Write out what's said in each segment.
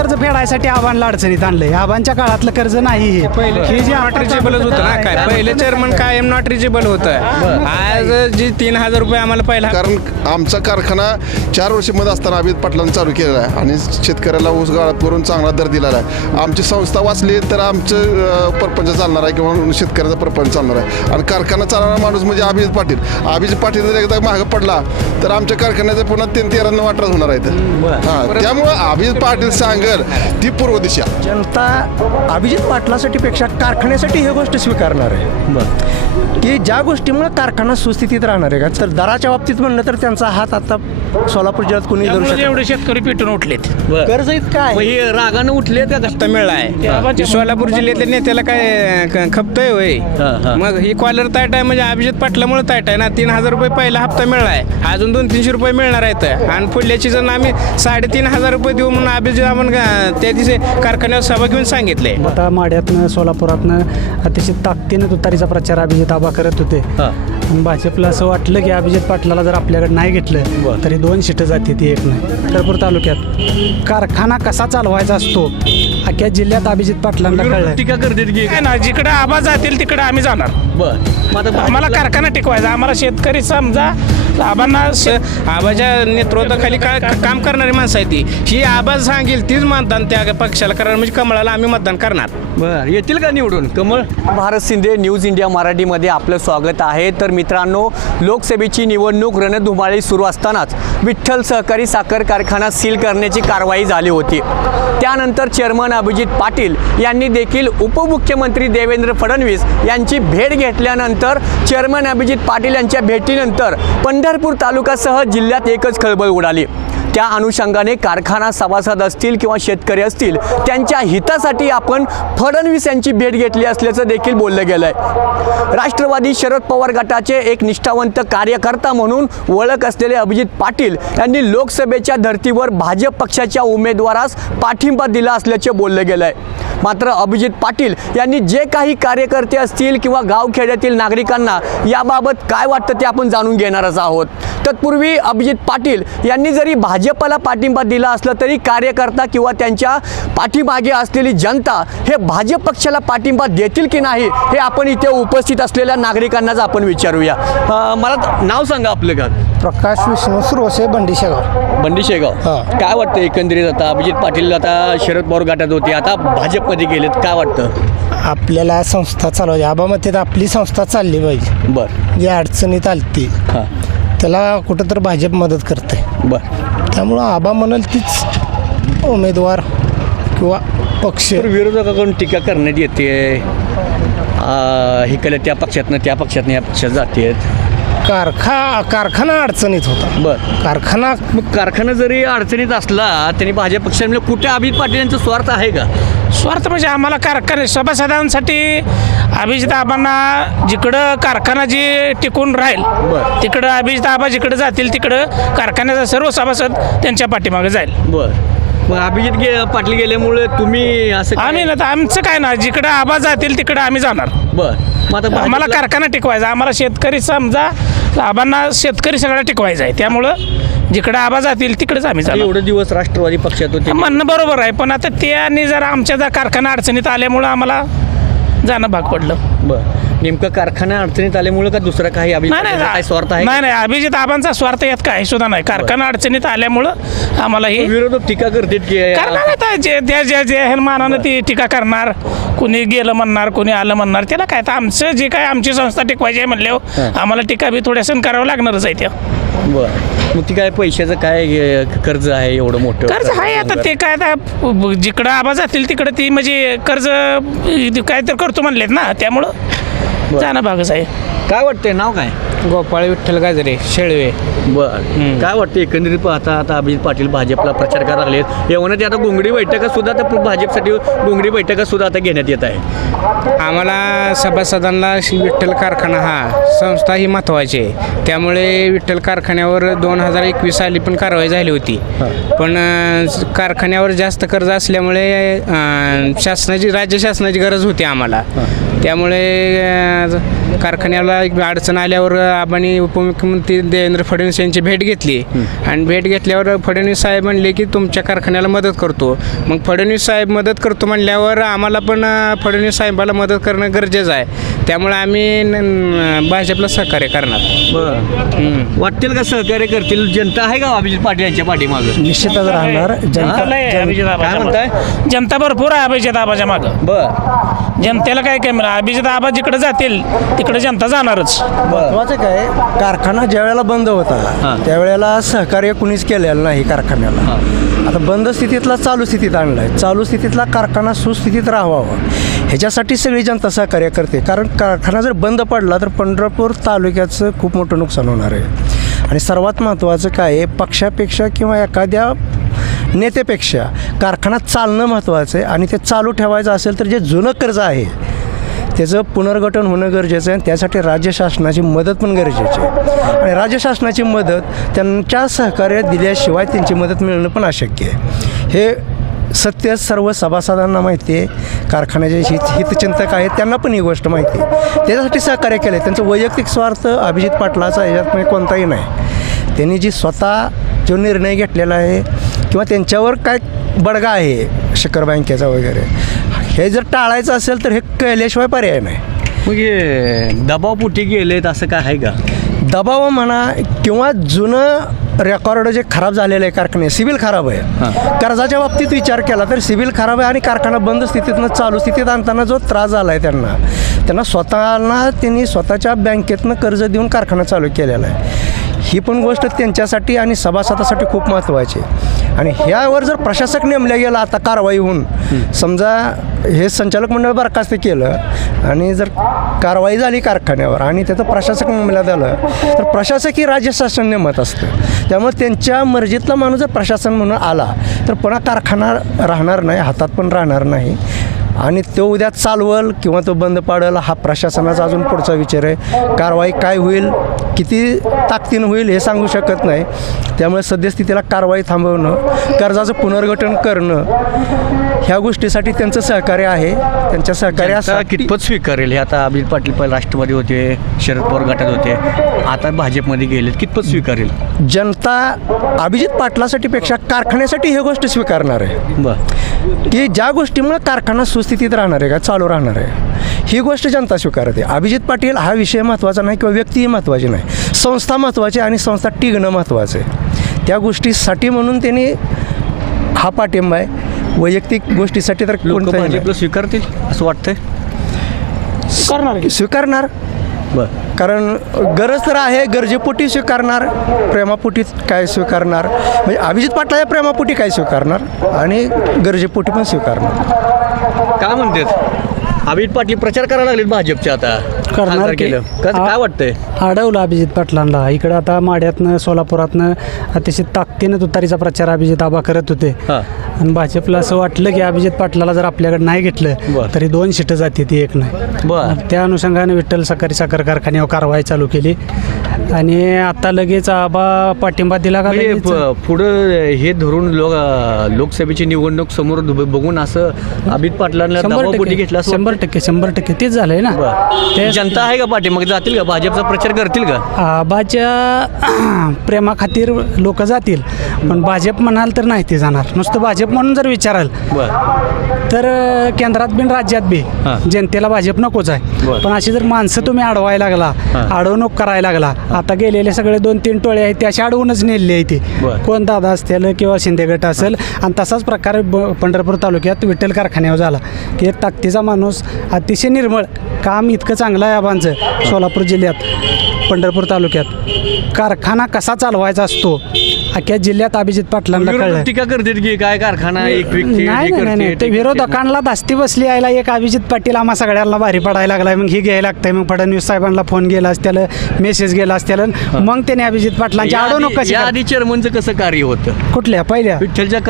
कर्ज फेडायसाठी आव्हानला अडचणीत आणलंय. आव्हानच्या काळातलं कर्ज नाही हे जे नॉट रिजेबल होतं ना. काय पहिले चेअरमन कायम नॉट रिजेबल होतं. आज जी 3,000 रुपये आम्हाला पहिला, कारण आमचा कारखाना 4 वर्षामध्ये असताना अभिजित पाटलांनी चालू केलेला आहे आणि शेतकऱ्याला ऊस गाळप करून चांगला दर दिलेला आहे. आमची संस्था वाचली तर आमचं परपंच चालणार आहे किंवा शेतकऱ्याचा परपंच चालणार आहे. आणि कारखाना चालवणारा माणूस म्हणजे अभिजित पाटील. अभिजित पाटील जर एकदा मागं पडला तर आमच्या कारखान्याचं पुन्हा 3-13 वाटच होणार आहे. हां, त्यामुळं अभिजित पाटील सांगल ती पूर्व दिशा. जनता अभिजित पाटलासाठी पेक्षा कारखान्यासाठी ही गोष्ट स्वीकारणार आहे की ज्या गोष्टीमुळे कारखाना सुस्थितीत राहणार आहे का. तर दराच्या बाबतीत म्हणलं तर त्यांचा हात आता सोलापूर जिल्ह्यात कोणी धरू शकत. एवढे शेतकरी पेटून उठलेत. कर्ज काय हे रागानं उठले का कष्ट मिळालाय. सोलापूर जिल्ह्यातल्या नेत्याला काय खपतोय होय. मग ही कॉलर ताट आहे म्हणजे अभिजित पाटलामुळे ताट आहे ना. 3,000 रुपये पहिला हप्ता मिळालाय, अजून 200-300 रुपये मिळणार आहेत. आणि पुढल्याची जण आम्ही 3,500 रुपये देऊ म्हणून अभिजित आपण त्या दिवशी कारखान्यावर सभा घेऊन सांगितले. आता माढ्यातनं सोलापुरातनं अतिशय ताकदीनं तुतारीचा प्रचार अभिजित आबा करत होते. भाजपला असं वाटलं की अभिजित पाटलाला जर आपल्याकडे नाही घेतलं तरी 2 सीटं जाते ती एक नाही. पंढरपूर तालुक्यात कारखाना कसा चालवायचा असतो अख्ख्या जिल्ह्यात अभिजित पाटलांना कळलं. टीका करते की काय ना, जिकडे आबा जातील तिकडे आम्ही जाणार. आम्हाला कारखाना टिकवायचा. आम्हाला शेतकरी समजा आबांना आबाच्या नेतृत्वाखाली काय काम करणारी माणसं आहे ती. ही आबा सांगेल तीच मतदान त्या पक्षाला करणार म्हणजे कमळाला आम्ही मतदान करणार. बरं, येतील का निवडून कमळ? भारत शिंदे न्यूज इंडिया मराठीमध्ये आपलं स्वागत आहे. तर मित्रांनो, लोकसभेची निवडणूक रणधुमाळी सुरू असतानाच विठ्ठल सहकारी साखर कारखाना सील करण्याची कारवाई झाली होती. त्यानंतर चेअरमन अभिजित पाटील यांनी देखील उपमुख्यमंत्री देवेंद्र फडणवीस यांची भेट घेतल्यानंतर चेअरमन अभिजित पाटील यांच्या भेटीनंतर पंढरपूर तालुक्यासह जिल्ह्यात एकच खळबळ उडाली. त्या अनुषंगाने कारखाना सभासद असतील किंवा शेतकरी असतील त्यांच्या हितासाठी आपण फडणवीस यांची भेट घेतली असल्याचं देखील बोललं गेलं आहे. राष्ट्रवादी शरद पवार गटाचे एक निष्ठावंत कार्यकर्ता म्हणून ओळख असलेले अभिजित पाटील यांनी लोकसभेच्या धर्तीवर भाजप पक्षाच्या उमेदवारास पाठिंबा दिला असल्याचे बोललं गेलं आहे. मात्र अभिजित पाटील यांनी जे काही कार्यकर्ते असतील किंवा गावखेड्यातील नागरिकांना याबाबत काय वाटतं ते आपण जाणून घेणारच आहोत. तत्पूर्वी अभिजित पाटील यांनी जरी भाजपला पाठिंबा दिला असला तरी कार्यकर्ता किंवा त्यांच्या पाठीमागे असलेली जनता हे भाजप पक्षाला पाठिंबा देतील की नाही हे आपण इथे उपस्थित असलेल्या नागरिकांनाच आपण विचारूया. मला नाव सांगा आपलं का? प्रकाश विष्णू सुरवसे, बंडी शेगाव. बंडी शेगाव. काय वाटतं एकंदरीत आता अभिजित पाटील आता शरद पवार गटात होते, आता भाजपमध्ये गेलेत, काय वाटतं? आपल्याला संस्था चालवायची. आबामध्ये आपली संस्था चालली पाहिजे. बरं जी अडचणीत आलती हां त्याला कुठं तर भाजप मदत करते. बरं. त्यामुळं आबा म्हणाल तीच उमेदवार किंवा पक्ष. तर विरोधकाकडून टीका करण्यात येते, हे केलं त्या पक्षातनं त्या पक्षातनं या पक्षात जाते. कारखाना अडचणीत होता. बरं. कारखाना मग कारखाना जरी अडचणीत असला तरी भाजप पक्षाने कुठे अभिजित पाटील यांचा स्वार्थ आहे का? स्वार्थ म्हणजे आम्हाला कारखाने सभासदांसाठी अभिजित आबांना जिकडं कारखाना जी टिकून राहील तिकडं अभिजित आबा जिकडं जातील तिकडं कारखान्याचा सर्व सभासद त्यांच्या पाठीमागे जाईल. बरं. मग अभिजित पाटील गेल्यामुळे तुम्ही असं आम्ही ना तर आमचं काय ना, जिकडं आबा जातील तिकडं आम्ही जाणार. बरं. मग आता आम्हाला कारखाना टिकवायचा. आम्हाला शेतकरी समजा आबांना शेतकरी सगळा टिकवायचा आहे. त्यामुळं जिकडे आबा जातील तिकडेच आम्ही जाऊ. एवढे दिवस राष्ट्रवादी पक्षात होते म्हणणं बरोबर आहे, पण आता ते आणि जरा आमच्या जर कारखाना अडचणीत आल्यामुळं आम्हाला जाणं भाग पडलं. बरं. नेमकं कारखाना अडचणीत आल्यामुळे का दुसरा काही काय स्वार्थ आहे? नाही, अभिजित आबांचा स्वार्थ यात काही सुद्धा नाही. कारखाना अडचणीत आल्यामुळं आम्हाला हे विरोधक टीका करतात की करणार. जे मानानं ती टीका करणार, कुणी गेलं म्हणणार, कुणी आलं म्हणणार. त्याला काय, तर आमचं जे काय आमची संस्था टिकवायची आहे म्हणल्यावर आम्हाला टीका बी थोड्यासं करावं लागणारच आहे. त्या बरं. मग ती काय पैशाचं काय कर्ज आहे एवढं मोठं? कर्ज आहे. आता ते काय, आता जिकडं आबा जातील तिकडं ती म्हणजे कर्ज काय तर करतो म्हणलेत ना, त्यामुळं जाणं भागच आहे. काय वाटतंय? नाव काय? गोपाळ विठ्ठल गाजरे, शेळवे. बरं. काय वाटतं एकंदरीत पाहता आता अभिजित पाटील भाजपला प्रचार करायला लागलेत, एवढं ते आता गोंगडी बैठका सुद्धा आता भाजपसाठी गोंगडी बैठका सुद्धा आता घेण्यात येत आहे. आम्हाला सभासदांना विठ्ठल कारखाना हा संस्था ही महत्त्वाची आहे. त्यामुळे विठ्ठल कारखान्यावर 2021 साली पण कारवाई झाली होती. पण कारखान्यावर जास्त कर्ज असल्यामुळे राज्य शासनाची गरज होती आम्हाला. त्यामुळे कारखान्याला एक अडचण आल्यावर आबांनी उपमुख्यमंत्री देवेंद्र फडणवीस यांची भेट घेतली आणि भेट घेतल्यावर फडणवीस साहेब म्हणले की तुमच्या कारखान्याला मदत करतो. मग फडणवीस साहेब मदत करतो म्हणल्यावर आम्हाला पण फडणवीस साहेबाला मदत करणं गरजेचं आहे. त्यामुळे आम्ही भाजपला सहकार्य करणार. वाटतील का सहकार्य करतील? जनता आहे का अभिजित पाटील यांच्या पाठीमागं? निश्चितच राहणार. काय म्हणताय? जनता भरपूर आहे अभिजित आबाच्या मागं. जनतेला काय कमी नाही. अभिजित आबा जिकडे जातील तिकडे जनता जाणारच. महत्वाचं काय, कारखाना ज्या वेळेला बंद होता त्यावेळेला सहकार्य कुणीच केलेलं नाही कारखान्याला. आता बंद स्थितीतला चालू स्थितीत आणलाय. चालू स्थितीतला कारखाना सुस्थितीत राहावा ह्याच्यासाठी सगळी जनता सहकार्य करते. कारण कारखाना जर बंद पडला तर पंढरपूर तालुक्याचं खूप मोठं नुकसान होणार आहे. आणि सर्वात महत्त्वाचं काय आहे, पक्षापेक्षा किंवा एखाद्या नेत्यापेक्षा कारखाना चालणं महत्त्वाचं आहे. आणि ते चालू ठेवायचं असेल तर जे जुनं कर्ज आहे त्याचं पुनर्गठन होणं गरजेचं आहे. आणि त्यासाठी राज्य शासनाची मदत पण गरजेची आहे. आणि राज्य शासनाची मदत त्यांच्या सहकार्य दिल्याशिवाय त्यांची मदत मिळणं पण अशक्य आहे. हे सत्य सर्व सभासदांना माहिती आहे. कारखान्याचे हितचिंतक आहेत त्यांना पण ही गोष्ट माहिती आहे. त्याच्यासाठी सहकार्य केलं आहे. त्यांचं वैयक्तिक स्वार्थ अभिजित पाटलाचा ह्याच्यात कोणताही नाही. त्यांनी जी स्वतः जो निर्णय घेतलेला आहे किंवा त्यांच्यावर काय बडगा आहे शिखर बँकेचा वगैरे, हे जर टाळायचं असेल तर हे केल्याशिवाय पर्याय नाही. मग हे दबावपोटी गेलेत असं काय आहे का? दबाव म्हणा किंवा जुनं रेकॉर्ड जे खराब झालेलं आहे कारखाने, सिव्हिल खराब आहे. कर्जाच्या बाबतीत विचार केला तर सिव्हिल खराब आहे. आणि कारखाना बंद स्थितीतनं चालू स्थितीत आणताना जो त्रास झाला आहे त्यांना त्यांनी स्वतःच्या बँकेतनं कर्ज देऊन कारखाना चालू केलेला आहे. ही पण गोष्ट त्यांच्यासाठी आणि सभासदासाठी खूप महत्त्वाची आहे. आणि ह्यावर जर प्रशासक नेमल्या गेला आता कारवाई होऊन, समजा हे संचालक मंडळ बरखास्त केलं आणि जर कारवाई झाली कारखान्यावर आणि त्याचं प्रशासक नेमलं झालं तर प्रशासक ही राज्य शासन नेमत असतं. त्यामुळे त्यांच्या मर्जीतला माणूस जर प्रशासन म्हणून आला तर पुन्हा कारखाना राहणार नाही, हातात पण राहणार नाही. आणि तो उद्या चालवल किंवा तो बंद पाडेल हा प्रशासनाचा अजून पुढचा विचार आहे. कारवाई काय होईल, किती ताकदीनं होईल हे सांगू शकत नाही. त्यामुळे सद्यस्थितीला कारवाई थांबवणं, कर्जाचं पुनर्गठन करणं ह्या गोष्टीसाठी त्यांचं सहकार्य आहे. त्यांच्या सहकार्यासाठी कितपत स्वीकारेल हे? आता अभिजित पाटील पहिले राष्ट्रवादी होते, शरद पवार गटात होते, आता भाजपमध्ये गेलेत. कितपत स्वीकारेल जनता? अभिजित पाटलासाठी पेक्षा कारखान्यासाठी ही गोष्ट स्वीकारणार आहे की ज्या गोष्टीमुळे कारखाना सुस्थितीत राहणार आहे का चालू राहणार आहे ही गोष्ट जनता स्वीकारते. अभिजित पाटील हा विषय महत्त्वाचा नाही किंवा व्यक्तीही महत्त्वाची नाही, संस्था महत्त्वाची आणि संस्था टिकणं महत्त्वाचं आहे. त्या गोष्टीसाठी म्हणून त्यांनी हा पाठिंबा आहे. वैयक्तिक गोष्टीसाठी तर कोणतं भाजपला स्वीकारतील असं वाटतंय? स्वीकारणार. कारण गरज तर आहे, गरजेपोटी स्वीकारणार, प्रेमापोटी काय स्वीकारणार. म्हणजे अभिजित पाटला प्रेमापोटी काय स्वीकारणार आणि गरजेपोटी पण स्वीकारणार. काय म्हणतात अभिजित पाटील प्रचार करायला लागलेत भाजपचे आता करणार की? केलं काय वाटतंय? अडवलं अभिजित पाटलांना. इकडं आता माढ्यातनं सोलापुरातनं अतिशय ताकदीनं तुतारीचा प्रचार अभिजित आबा करत होते. आणि भाजपला असं वाटलं की अभिजित पाटलाला जर आपल्याकडे नाही घेतलं तरी 2 सीटं जाते, ती एक नाही. त्या अनुषंगाने विठ्ठल सहकारी साखर कारखान्यावर कारवाई चालू केली आणि आता लगेच आबा पाठिंबा दिला का पुढं हे धरून लोकसभेची निवडणूक समोर बघून असं अभिजित पाटलांना दबावपोटी घेतला? 100% तेच झालंय ना. ते जनता आहे का पाठीमागे? जातील का भाजपचा प्रचार करतील का? आबाच्या प्रेमाखातीर लोक जातील, पण भाजप म्हणाल तर नाही ते जाणार. नुसतं भाजप म्हणून जर विचाराल तर केंद्रात बिन राज्यात बी जनतेला भाजप नकोच आहे. पण अशी जर माणसं तुम्ही अडवायला लागला, अडवणूक करायला लागला, आता गेलेले सगळे 2-3 टोळे आहेत ते अशी अडवूनच नेलेले आहे. ते कोण दादा असतील किंवा शिंदे गट असेल. आणि तसाच प्रकार पंढरपूर तालुक्यात विठ्ठल कारखान्यावर झाला की एक ताकदीचा माणूस, अतिशय निर्मळ काम इतकं चांगलं आहे आबांचं सोलापूर जिल्ह्यात पंढरपूर तालुक्यात. कारखाना कसा चालवायचा असतो अख्ख्या जिल्ह्यात अभिजित पाटलांना कळलं. टीका करते की काय कारखाना एक व्यक्ती नाही, ते विरोधकांना धास्ती बसली यायला एक अभिजित पाटील आम्हा सगळ्यांना भारी पडायला लागलाय, मग ही घ्यायला लागतंय. मग फडणवीस साहेबांना फोन गेला असत्याला, मेसेज गेला असत्याला, मग त्याने अभिजित पाटलांची अडवणूक कशी. आधी चेअरमनचं कसं कार्य होतं? कुठल्या पहिल्या विठ्ठलच्या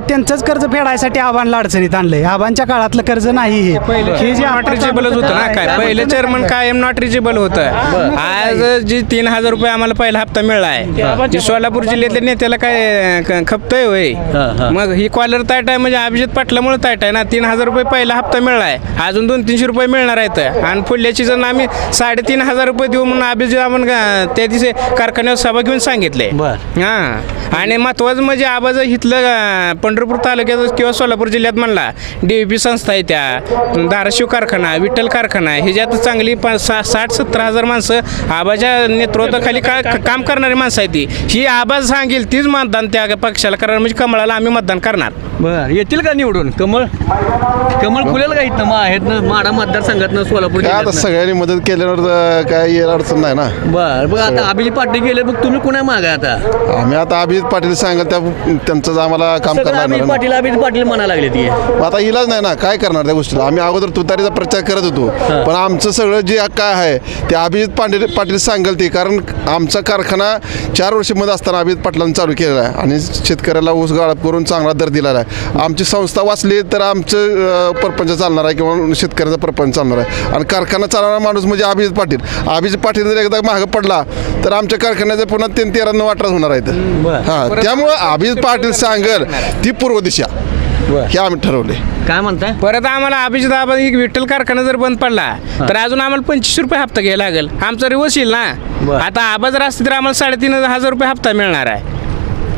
त्यांचंच कर्ज फेडायसाठी आबांना अडचणीत आणलंय. आबांच्या काळातलं कर्ज नाही हे जे नॉट रिचेबलच होतं ना. काय पहिलं चेअरमन कायम नॉट रिचेबल होतं. आज जी 3000 रुपये आम्हाला पहिला हप्ता मिळाला आहे, सोलापूर सोलापूर जिल्ह्यातल्या नेत्याला काय खपतंय होय. मग ही कॉलर ताट आहे म्हणजे अभिजित पाटलामुळे ताट आहे ना. 3,000 रुपये पहिला हप्ता मिळालाय, अजून 200-300 रुपये मिळणार आहेत. आणि पुढल्याची जण आम्ही 3,500 रुपये देऊ म्हणून अभिजित आपण त्या दिवशी कारखान्यावर सभा घेऊन सांगितले. हां, आणि महत्वाचं म्हणजे आबाज इथलं पंढरपूर तालुक्यात किंवा सोलापूर जिल्ह्यात म्हणला DVP संस्था आहे, त्या धाराशिव कारखाना, विठ्ठल कारखाना, ह्याच्यात चांगली 60-70 हजार माणसं आबाच्या नेतृत्वाखाली काम करणारी माणसं आहे. ती ही आबाज सांगेल तीच मतदान त्या पक्षाला करणार, म्हणजे कमळाला आम्ही मतदान करणार. बर, येतील का निवडून? कमळ खुलेल का इथनं आहेत ना माडा मतदारसंघातनं सोलापूर काय आता जिल्ह्यातनं? सगळ्यांनी मदत केल्यावर काय येईल अडचण नाही ना. बर, बघ आता अभिजित पाटील गेले, मग तुम्ही कुणा मागा आता? आम्ही आता अभिजित पाटील सांगाल त्यांचं आम्हाला काम सगळं करायला अभिजित पाटील म्हणायला लागले ती. आता इलाज नाही ना, काय करणार त्या गोष्टीला. आम्ही अगोदर तुतारीचा प्रचार करत होतो, पण आमचं सगळं जे काय आहे ते अभिजित पाटील सांगाल ते. कारण आमचा कारखाना 4 वर्ष मध्ये असताना अभिजित पाटलांनी चालू केलेला आहे आणि शेतकऱ्याला ऊस गाळप करून चांगला दर दिलेला आहे. आमची संस्था वाचली तर आमचं परपंच चालणार आहे किंवा शेतकऱ्याचा परपंच चालणार आहे. आणि कारखाना चालवणारा माणूस म्हणजे अभिजित पाटील जर एकदा मागं पडला तर आमच्या कारखान्याचं पुन्हा 13 वाटराच होणार आहेत. हां, त्यामुळं अभिजित पाटील सांगल ती पूर्व दिशा हे आम्ही ठरवले. काय म्हणताय? परत आम्हाला अभिजित आबा ही विठ्ठल कारखाना जर बंद पडला तर अजून आम्हाला 25 रुपये हप्ता घ्यायला लागेल. आमचा रिवर्स येईल ना. आता आबा जर असते तर आम्हाला 3,500 रुपये हप्ता मिळणार आहे.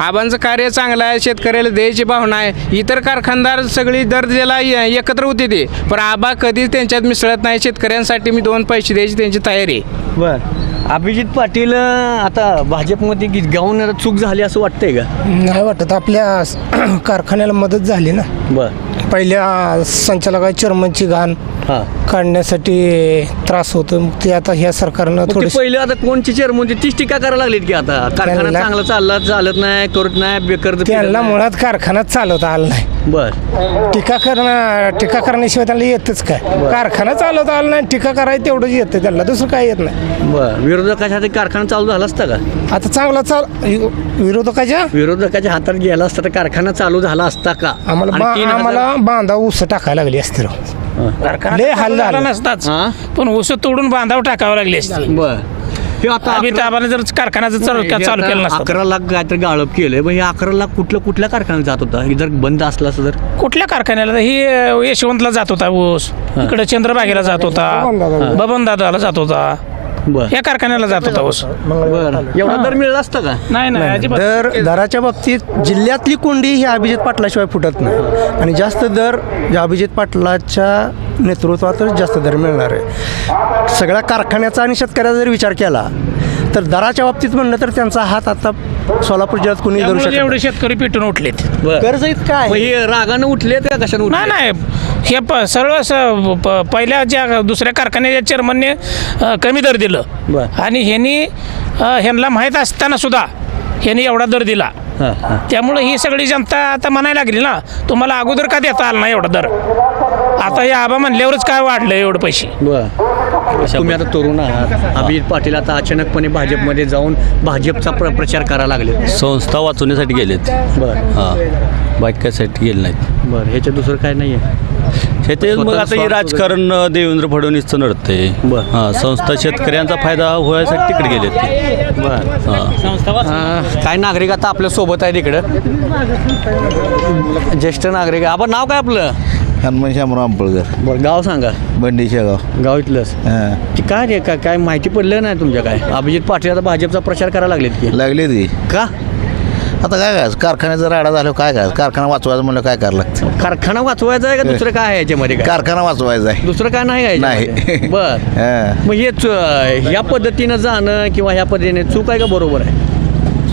आबांचं कार्य चांगलं आहे, शेतकऱ्याला द्यायची भावना आहे. इतर कारखानदार सगळी दर द्यायला एकत्र होते ते, पण आबा कधीच त्यांच्यात मिसळत नाही. शेतकऱ्यांसाठी मी 2 पैसे द्यायची त्यांची तयारी आहे. बर, अभिजित पाटील आता भाजपमध्ये गाऊन चूक झाली असं वाटतंय का? नाही वाटत. आपल्या कारखान्याला मदत झाली ना. बर, पहिल्या संचालकाची चेअरमनची घाण काढण्यासाठी त्रास होतो. मग ते आता ह्या सरकारनं थोडी पहिले आता कोणची चेअरमन तीच टीका करायला लागलीत की आता कारखाना चांगला चालत नाही, करत नाही, बेकर त्यांना मुळात कारखाना चालवता आला नाही. बर, टीका करण्याशिवाय त्यांना येतच काय. कारखाना चालवता आला नाही, टीका करायला तेवढंच येतं त्यांना, दुसरं काय येत नाही. बर, विरोधकाच्या हाती कारखाना चालू झाला असता का? आता चांगला विरोधकाच्या हातात गेला असता तर कारखाना चालू झाला असता का? आम्हाला बांधा ऊस टाकायला लागली असते. लय हाल झाला नसताच, पण ऊस तोडून बांधाव टाकावं लागले असते. बर, हे आता अभिजित आबाने जर कारखान्याचं चालू केलं नसतं. 11 लाख काहीतरी गाळप केलंय. मग हे 11 लाख कुठल्या कारखान्यात जात होता? जर बंद असला असं तर कुठल्या कारखान्याला? ही यशवंतला जात होता ऊस, इकडे चंद्रबागेला जात होता, बबनदादाला जात होता, या कारखान्याला जात होता ऊस. एवढा दर मिळाला असता का? नाही अजिबात. दराच्या बाबतीत जिल्ह्यातली कोंडी ही अभिजित पाटलाशिवाय फुटत नाही. आणि जास्त दर अभिजित पाटलाच्या नेतृत्वातच जास्त दर मिळणार आहे. सगळ्या कारखान्याचा आणि शेतकऱ्याचा जर विचार केला तर दराच्या बाबतीत म्हणलं तर त्यांचा हात आता सोलापूर जिल्ह्यात कोणी धरू शकत एवढे शेतकरी पेटून उठलेत. कर्ज काय मग हे रागानं उठलेत का कशाने उठले? नाही हे सरळ पहिल्या ज्या दुसऱ्या कारखान्याच्या चेअरमनने कमी दर दिलं आणि ह्यांना माहीत असताना सुद्धा ह्यांनी एवढा दर दिला. त्यामुळे ही सगळी जनता आता म्हणायला लागली ना, तुम्हाला अगोदर का देता आला नाही एवढा दर, आता या आबा म्हणल्यावरच काय वाढलं एवढं पैसे. तुम्ही आता तरुण आहात, अभिजित पाटील आता अचानकपणे भाजपमध्ये जाऊन भाजपचा प्रचार करायला लागले. संस्था वाचवण्यासाठी गेलेत. हां, बायकासाठी गेले नाहीत. बरं, ह्याच्यात दुसरं काय नाही आहे? हे मग आता हे राजकारण देवेंद्र फडणवीसचं नडते. हां, संस्था शेतकऱ्यांचा फायदा होण्यासाठी तिकडे गेलेत ते. काय नागरिक आता आपल्या सोबत आहेत इकडं, ज्येष्ठ नागरिक. आपण नाव काय आपलं? हनुमान शामराव आंबळकर. बरं, गाव सांगा. बंडीच्या गाव इथलंच. ते काय रे काय माहिती पडलं नाही तुमच्या? काय अभिजित पाटील आता भाजपचा प्रचार करायला लागलेत की? लागली ती का? आता काय करायचं, कारखान्याचा राडा झाल्यावर काय करायचं, कारखाना वाचवायचं म्हणलं काय करायला लागतं. कारखाना वाचवायचा आहे का दुसरं काय आहे याच्यामध्ये? काय कारखाना वाचवायचा आहे, दुसरं काय नाही आहे नाही. याच्यामध्ये? बरं, मग हे ह्या पद्धतीनं जाणं किंवा ह्या पद्धतीने चूक आहे का बरोबर आहे?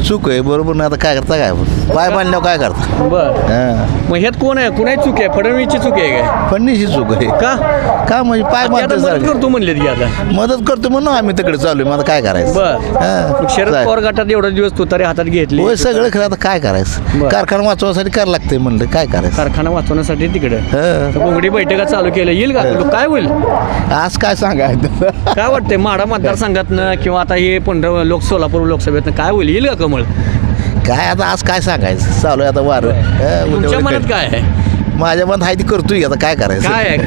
चूक आहे, बरोबर नाही. आता काय करता, काय पाय बांधल्यावर काय करता. बरं, मग ह्यात कोण आहे, कुणाची चूक आहे? फडणवीसची चूक आहे काय? फडणीची चूक आहे का म्हणजे पाय आता मदत बांधतो करतो म्हणलेत की आता. मदत करतो म्हणून आम्ही तिकडे चालू आहे. मग आता काय करायचं. बरं, शरद पवार गटात एवढा दिवस तुतारी हातात घेतली. होय, सगळं खरं. आता काय करायचं, कारखाना वाचवण्यासाठी करायला लागतंय म्हणलं, काय करायचं. कारखाना वाचवण्यासाठी तिकडे कोंगडी बैठका चालू केलं, येईल का? काय होईल आज काय सांगायचं. काय वाटतंय माढा मतदारसंघातनं किंवा आता हे सोलापूर लोकसभेतनं काय होईल, येईल का कमळ? काय आता आज काय सांगायचं, चालू आहे आता वार. तुमच्या मनात काय आहे? माझ्या मनात आहे ती करतोय, आता काय करायचं. काय आहे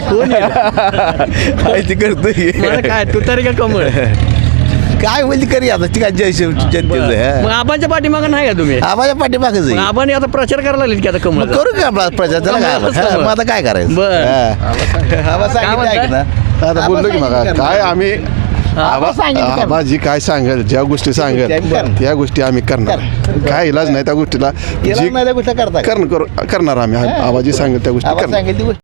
कोण येईल? आहे ती करतोय. मला काय तू तरी का कमळ? काय होईल ते करी आता ती काय जनतेचं मग आबांच्या पाठीमागं नाही का तुम्ही आबाच्या पाठीमागच मग आबाने आता प्रचार करायला लागले की आता कमळ करू की आपला प्रचार त्याला काय मग आता काय करायचं बरं. आबा सांगितलं ऐक ना आता बोललो की मग काय आम्ही आबा जी काय सांगेल ज्या गोष्टी सांगेल त्या गोष्टी आम्ही करणार काय इलाज नाही त्या गोष्टीला जी गोष्ट करता करणार आम्ही आबा जी सांगेल त्या गोष्टी आबा करणार सांगेल ती गोष्ट